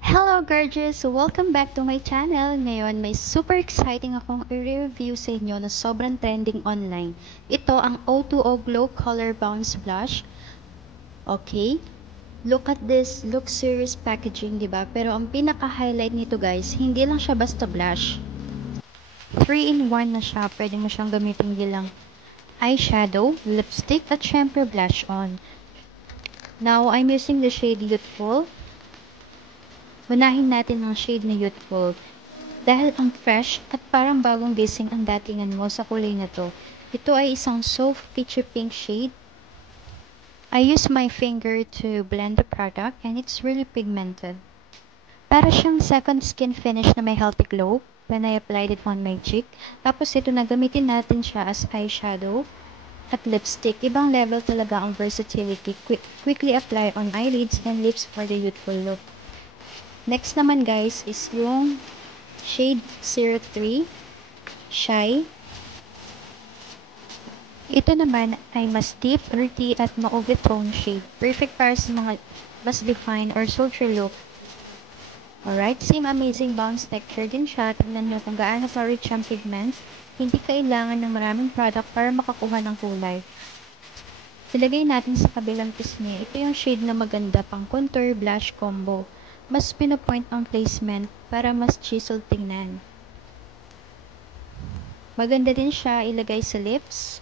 Hello gorgeous! Welcome back to my channel. Ngayon may super exciting akong i-review sa inyo na sobrang trending online. Ito ang O2O Glow Color Bounce Blush. Okay? Look at this luxurious packaging, diba? Pero ang pinaka-highlight nito guys, hindi lang siya basta blush. 3-in-1 na siya. Pwede mo siyang gamitin bilang eyeshadow, lipstick, at syempre blush on. Now, I'm using the shade Youthful. Unahin natin ang shade na Youthful. Dahil ang fresh at parang bagong gising ang datingan mo sa kulay na to. Ito ay isang soft peachy pink shade. I use my finger to blend the product and it's really pigmented. Para siyang second skin finish na may healthy glow when I applied it on my cheek. Tapos ito na gamitin natin siya as eyeshadow at lipstick. Ibang level talaga ang versatility. Quickly apply on eyelids and lips for the youthful look. Next naman guys is yung shade 03 Shy. Ito naman ay mas deep, earthy at mauve tone shade. Perfect para sa mga mas defined or sultry look. Alright, same amazing bounce texture din siya. Tignan nyo kung gaano ka-rich ang pigments. Hindi kailangan ng maraming product para makakuha ng kulay. Ilagay natin sa kabilang pisngi. Ito yung shade na maganda pang contour blush combo. Mas pinopoint ang placement para mas chiseled tingnan. Maganda din siya ilagay sa lips.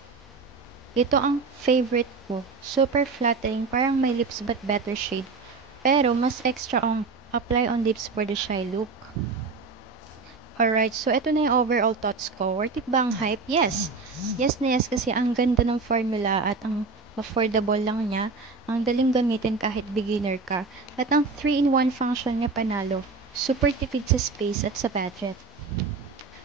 Ito ang favorite ko. Super flattering, parang may lips but better shade. Pero mas extra ang apply on lips for the shy look. Alright, so ito na yung overall thoughts ko. Worth it ba ang hype? Yes. Yes na yes kasi ang ganda ng formula at ang affordable lang niya. Ang daling gamitin kahit beginner ka. At ang 3-in-1 function niya panalo. Super tipid sa space at sa budget.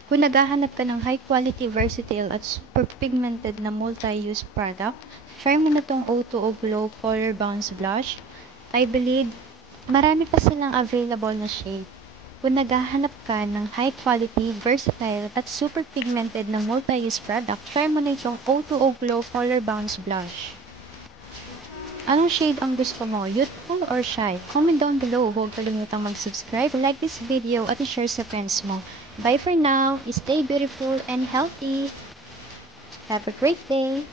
Kung naghahanap ka ng high quality, versatile at super pigmented na multi-use product, try mo na tong O2O Glow Color Bounce Blush. I believe marami pa silang available na shade. Kung naghahanap ka ng high quality, versatile, at super pigmented na multi-use product, try mo na itong O2O Glow Color Bounce Blush. Anong shade ang gusto mo? Youthful or shy? Comment down below. Huwag kalimutang mag-subscribe, like this video, at i-share sa friends mo. Bye for now. Stay beautiful and healthy. Have a great day.